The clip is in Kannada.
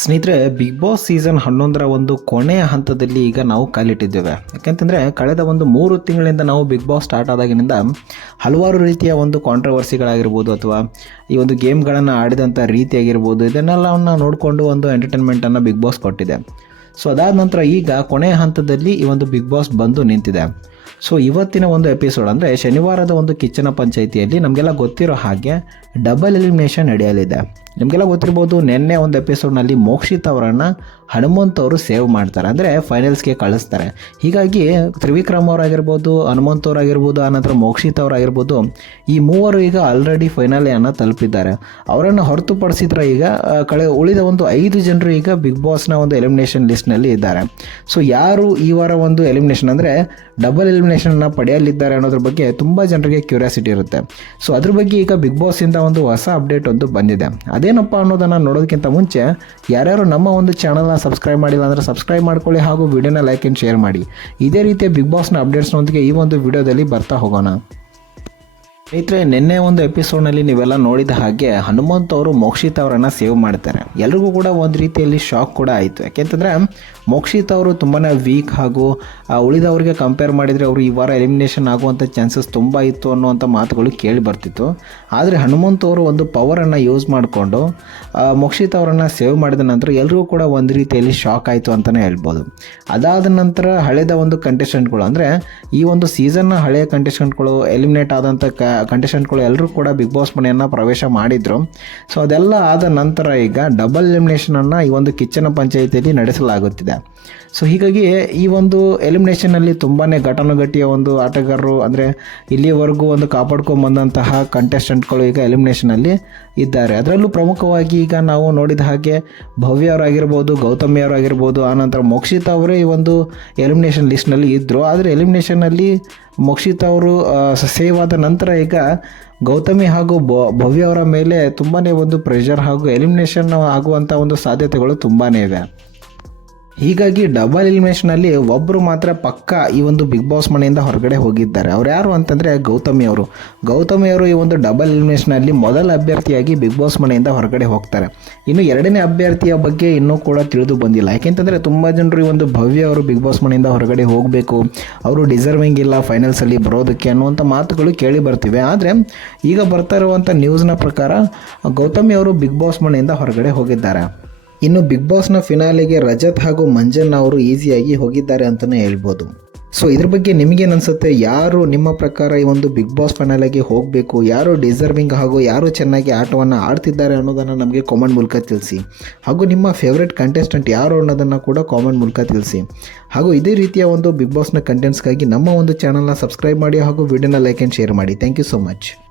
ಸ್ನೇಹಿತರೆ ಬಿಗ್ ಬಾಸ್ ಸೀಸನ್ ಹನ್ನೊಂದರ ಒಂದು ಕೊನೆಯ ಹಂತದಲ್ಲಿ ಈಗ ನಾವು ಕಾಲಿಟ್ಟಿದ್ದೇವೆ. ಯಾಕೆಂತಂದರೆ, ಕಳೆದ ಒಂದು ಮೂರು ತಿಂಗಳಿಂದ ನಾವು ಬಿಗ್ ಬಾಸ್ ಸ್ಟಾರ್ಟ್ ಆದಾಗಿನಿಂದ ಹಲವಾರು ರೀತಿಯ ಒಂದು ಕಾಂಟ್ರವರ್ಸಿಗಳಾಗಿರ್ಬೋದು ಅಥವಾ ಈ ಒಂದು ಗೇಮ್ಗಳನ್ನು ಆಡಿದಂಥ ರೀತಿ ಆಗಿರ್ಬೋದು ಇದನ್ನೆಲ್ಲವನ್ನು ನೋಡಿಕೊಂಡು ಒಂದು ಎಂಟರ್ಟೈನ್ಮೆಂಟನ್ನು ಬಿಗ್ ಬಾಸ್ ಕೊಟ್ಟಿದೆ. ಸೊ ಅದಾದ ನಂತರ ಈಗ ಕೊನೆಯ ಹಂತದಲ್ಲಿ ಈ ಒಂದು ಬಿಗ್ ಬಾಸ್ ಬಂದು ನಿಂತಿದೆ. ಸೊ ಇವತ್ತಿನ ಒಂದು ಎಪಿಸೋಡ್ ಅಂದರೆ ಶನಿವಾರದ ಒಂದು ಕಿಚ್ಚನ ಪಂಚಾಯಿತಿಯಲ್ಲಿ ನಮಗೆಲ್ಲ ಗೊತ್ತಿರೋ ಹಾಗೆ ಡಬಲ್ ಎಲಿಮಿನೇಷನ್ ನಡೆಯಲಿದೆ. ನಿಮಗೆಲ್ಲ ಗೊತ್ತಿರ್ಬೋದು, ನಿನ್ನೆ ಒಂದು ಎಪಿಸೋಡ್ನಲ್ಲಿ ಮೋಕ್ಷಿತ್ ಅವರನ್ನು ಹನುಮಂತ್ ಅವರು ಸೇವ್ ಮಾಡ್ತಾರೆ, ಅಂದರೆ ಫೈನಲ್ಸ್ಗೆ ಕಳಿಸ್ತಾರೆ. ಹೀಗಾಗಿ ತ್ರಿವಿಕ್ರಮ್ ಅವರಾಗಿರ್ಬೋದು, ಹನುಮಂತ್ ಅವರಾಗಿರ್ಬೋದು ಆನಂತರ ಮೋಕ್ಷಿತ್ ಅವರಾಗಿರ್ಬೋದು, ಈ ಮೂವರು ಈಗ ಆಲ್ರೆಡಿ ಫೈನಲೆಯನ್ನು ತಲುಪಿದ್ದಾರೆ. ಅವರನ್ನು ಹೊರತುಪಡಿಸಿದ್ರೆ ಈಗ ಕಳೆ, ಉಳಿದ ಒಂದು ಐದು ಜನರು ಈಗ ಬಿಗ್ ಬಾಸ್ನ ಒಂದು ಎಲಿಮಿನೇಷನ್ ಲಿಸ್ಟ್ನಲ್ಲಿ ಇದ್ದಾರೆ. ಸೊ ಯಾರು ಈ ವಾರ ಒಂದು ಎಲಿಮಿನೇಷನ್ ಅಂದರೆ ಡಬಲ್ ಎಲಿಮಿನೇಷನ್ನ ಪಡೆಯಲಿದ್ದಾರೆ ಅನ್ನೋದ್ರ ಬಗ್ಗೆ ತುಂಬ ಜನರಿಗೆ ಕ್ಯೂರಿಯಾಸಿಟಿ ಇರುತ್ತೆ. ಸೊ ಅದ್ರ ಬಗ್ಗೆ ಈಗ ಬಿಗ್ ಬಾಸಿಂದ ಒಂದು ಹೊಸ ಅಪ್ಡೇಟ್ ಒಂದು ಬಂದಿದೆ. ಅದೇನಪ್ಪ ಅನ್ನೋದನ್ನು ನೋಡೋದಕ್ಕಿಂತ ಮುಂಚೆ ಯಾರ್ಯಾರು ನಮ್ಮ ಒಂದು ಚಾನಲ್ನ ಸಬ್ಸ್ಕ್ರೈಬ್ ಮಾಡಿಲ್ಲ ಅಂದರೆ ಸಬ್ಸ್ಕ್ರೈಬ್ ಮಾಡ್ಕೊಳ್ಳಿ ಹಾಗೂ ವಿಡಿಯೋನ ಲೈಕ್ ಆ್ಯಂಡ್ ಶೇರ್ ಮಾಡಿ. ಇದೇ ರೀತಿಯ ಬಿಗ್ ಬಾಸ್ನ ಅಪ್ಡೇಟ್ಸ್ನೊಂದಿಗೆ ಈ ಒಂದು ವಿಡಿಯೋದಲ್ಲಿ ಬರ್ತಾ ಹೋಗೋಣ. ಸ್ನೇಹಿತರೆ, ನಿನ್ನೆ ಒಂದು ಎಪಿಸೋಡ್ನಲ್ಲಿ ನೀವೆಲ್ಲ ನೋಡಿದ ಹಾಗೆ ಹನುಮಂತ್ ಅವರು ಮೋಕ್ಷಿತ್ ಅವರನ್ನು ಸೇವ್ ಮಾಡ್ತಾರೆ. ಎಲ್ರಿಗೂ ಕೂಡ ಒಂದು ರೀತಿಯಲ್ಲಿ ಶಾಕ್ ಕೂಡ ಆಯಿತು. ಯಾಕೆಂತಂದ್ರೆ ಮೋಕ್ಷಿತ್ ಅವರು ತುಂಬಾ ವೀಕ್ ಹಾಗೂ ಉಳಿದವರಿಗೆ ಕಂಪೇರ್ ಮಾಡಿದರೆ ಅವರು ಈ ವಾರ ಎಲಿಮಿನೇಷನ್ ಆಗುವಂಥ ಚಾನ್ಸಸ್ ತುಂಬ ಇತ್ತು ಅನ್ನುವಂಥ ಮಾತುಗಳು ಕೇಳಿ ಬರ್ತಿತ್ತು. ಆದರೆ ಹನುಮಂತ್ ಅವರು ಒಂದು ಪವರನ್ನು ಯೂಸ್ ಮಾಡಿಕೊಂಡು ಮೋಕ್ಷಿತ್ ಅವರನ್ನು ಸೇವ್ ಮಾಡಿದ ನಂತರ ಎಲ್ರಿಗೂ ಕೂಡ ಒಂದು ರೀತಿಯಲ್ಲಿ ಶಾಕ್ ಆಯಿತು ಅಂತಲೇ ಹೇಳ್ಬೋದು. ಅದಾದ ನಂತರ ಹಳೆದ ಒಂದು ಕಂಟೆಸ್ಟೆಂಟ್ಗಳು ಅಂದರೆ ಈ ಒಂದು ಸೀಸನ್ನ ಹಳೆಯ ಕಂಟೆಸ್ಟೆಂಟ್ಗಳು ಎಲಿಮಿನೇಟ್ ಆದಂಥ ಕ ಕಂಟೆಸ್ಟೆಂಟ್ಗಳು ಎಲ್ಲರೂ ಕೂಡ ಬಿಗ್ ಬಾಸ್ ಮನೆಯನ್ನು ಪ್ರವೇಶ ಮಾಡಿದರು. ಸೊ ಅದೆಲ್ಲ ಆದ ನಂತರ ಈಗ ಡಬಲ್ ಎಲಿಮಿನೇಷನನ್ನು ಈ ಒಂದು ಕಿಚ್ಚನ ಪಂಚಾಯಿತಿಯಲ್ಲಿ ನಡೆಸಲಾಗುತ್ತಿದೆ. ಸೊ ಹೀಗಾಗಿ ಈ ಒಂದು ಎಲಿಮಿನೇಷನಲ್ಲಿ ತುಂಬಾ ಘಟಾನುಘಟಿಯ ಒಂದು ಆಟಗಾರರು ಅಂದರೆ ಇಲ್ಲಿಯವರೆಗೂ ಒಂದು ಕಾಪಾಡ್ಕೊಂಬಂದಂತಹ ಕಂಟೆಸ್ಟೆಂಟ್ಗಳು ಈಗ ಎಲಿಮಿನೇಷನಲ್ಲಿ ಇದ್ದಾರೆ. ಅದರಲ್ಲೂ ಪ್ರಮುಖವಾಗಿ ಈಗ ನಾವು ನೋಡಿದ ಹಾಗೆ ಭವ್ಯ ಅವರಾಗಿರ್ಬೋದು, ಗೌತಮಿ ಅವರಾಗಿರ್ಬೋದು ಆನಂತರ ಮೋಕ್ಷಿತಾ ಅವರೇ ಈ ಒಂದು ಎಲಿಮಿನೇಷನ್ ಲಿಸ್ಟ್ನಲ್ಲಿ ಇದ್ದರು ಆದರೆ ಎಲಿಮಿನೇಷನಲ್ಲಿ ಮೋಕ್ಷಿತ್ ಅವರು ಸೇವ್ ಆದ ನಂತರ ಈಗ ಗೌತಮಿ ಹಾಗೂ ಭವ್ಯ ಅವರ ಮೇಲೆ ತುಂಬಾ ಒಂದು ಪ್ರೆಷರ್ ಹಾಗೂ ಎಲಿಮಿನೇಷನ್ ಆಗುವಂಥ ಒಂದು ಸಾಧ್ಯತೆಗಳು ತುಂಬಾ ಇವೆ ಹೀಗಾಗಿ ಡಬಲ್ ಎಲಿಮಿನೇಷನಲ್ಲಿ ಒಬ್ಬರು ಮಾತ್ರ ಪಕ್ಕ ಈ ಒಂದು ಬಿಗ್ ಬಾಸ್ ಮನೆಯಿಂದ ಹೊರಗಡೆ ಹೋಗಿದ್ದಾರೆ. ಅವ್ರು ಯಾರು ಅಂತಂದರೆ ಗೌತಮಿ ಅವರು. ಗೌತಮಿ ಅವರು ಈ ಒಂದು ಡಬಲ್ ಎಲಿಮಿನೇಷನಲ್ಲಿ ಮೊದಲ ಅಭ್ಯರ್ಥಿಯಾಗಿ ಬಿಗ್ ಬಾಸ್ ಮನೆಯಿಂದ ಹೊರಗಡೆ ಹೋಗ್ತಾರೆ. ಇನ್ನು ಎರಡನೇ ಅಭ್ಯರ್ಥಿಯ ಬಗ್ಗೆ ಇನ್ನೂ ಕೂಡ ತಿಳಿದು ಬಂದಿಲ್ಲ. ಯಾಕೆಂತಂದರೆ ತುಂಬ ಜನರು ಈ ಒಂದು ಭವ್ಯ ಅವರು ಬಿಗ್ ಬಾಸ್ ಮನೆಯಿಂದ ಹೊರಗಡೆ ಹೋಗಬೇಕು. ಅವರು ಡಿಸರ್ವಿಂಗ್ ಇಲ್ಲ ಫೈನಲ್ಸಲ್ಲಿ ಬರೋದಕ್ಕೆ ಅನ್ನುವಂಥ ಮಾತುಗಳು ಕೇಳಿ ಬರ್ತಿವೆ. ಆದರೆ ಈಗ ಬರ್ತಾ ಇರುವಂಥ ನ್ಯೂಸ್ನ ಪ್ರಕಾರ ಗೌತಮಿ ಅವರು ಬಿಗ್ ಬಾಸ್ ಮನೆಯಿಂದ ಹೊರಗಡೆ ಹೋಗಿದ್ದಾರೆ. ಇನ್ನು ಬಿಗ್ ಬಾಸ್ನ ಫಿನಾಲೆಗೆ ರಜತ್ ಹಾಗೂ ಮಂಜನ್ ಅವರು ಈಸಿಯಾಗಿ ಹೋಗಿದ್ದಾರೆ ಅಂತಲೇ ಹೇಳ್ಬೋದು. ಸೊ, ಇದ್ರ ಬಗ್ಗೆ ನಿಮಗೇನು ಅನಿಸುತ್ತೆ ಯಾರು ನಿಮ್ಮ ಪ್ರಕಾರ ಈ ಒಂದು ಬಿಗ್ ಬಾಸ್ ಫೈನಲಿಗೆ ಹೋಗಬೇಕು? ಯಾರು ಡಿಸರ್ವಿಂಗ್ ಹಾಗೂ ಯಾರು ಚೆನ್ನಾಗಿ ಆಟವನ್ನು ಆಡ್ತಿದ್ದಾರೆ ಅನ್ನೋದನ್ನು ನಮಗೆ ಕಾಮೆಂಟ್ ಮೂಲಕ ತಿಳಿಸಿ. ಹಾಗೂ ನಿಮ್ಮ ಫೇವ್ರೆಟ್ ಕಂಟೆಸ್ಟೆಂಟ್ ಯಾರು ಅನ್ನೋದನ್ನು ಕೂಡ ಕಾಮೆಂಟ್ ಮೂಲಕ ತಿಳಿಸಿ. ಹಾಗೂ ಇದೇ ರೀತಿಯ ಒಂದು ಬಿಗ್ ಬಾಸ್ನ ಕಂಟೆಂಟ್ಸ್ಗಾಗಿ ನಮ್ಮ ಒಂದು ಚಾನಲ್ನ ಸಬ್ಸ್ಕ್ರೈಬ್ ಮಾಡಿ ಹಾಗೂ ವಿಡಿಯೋನ ಲೈಕ್ ಆ್ಯಂಡ್ ಶೇರ್ ಮಾಡಿ. Thank you so much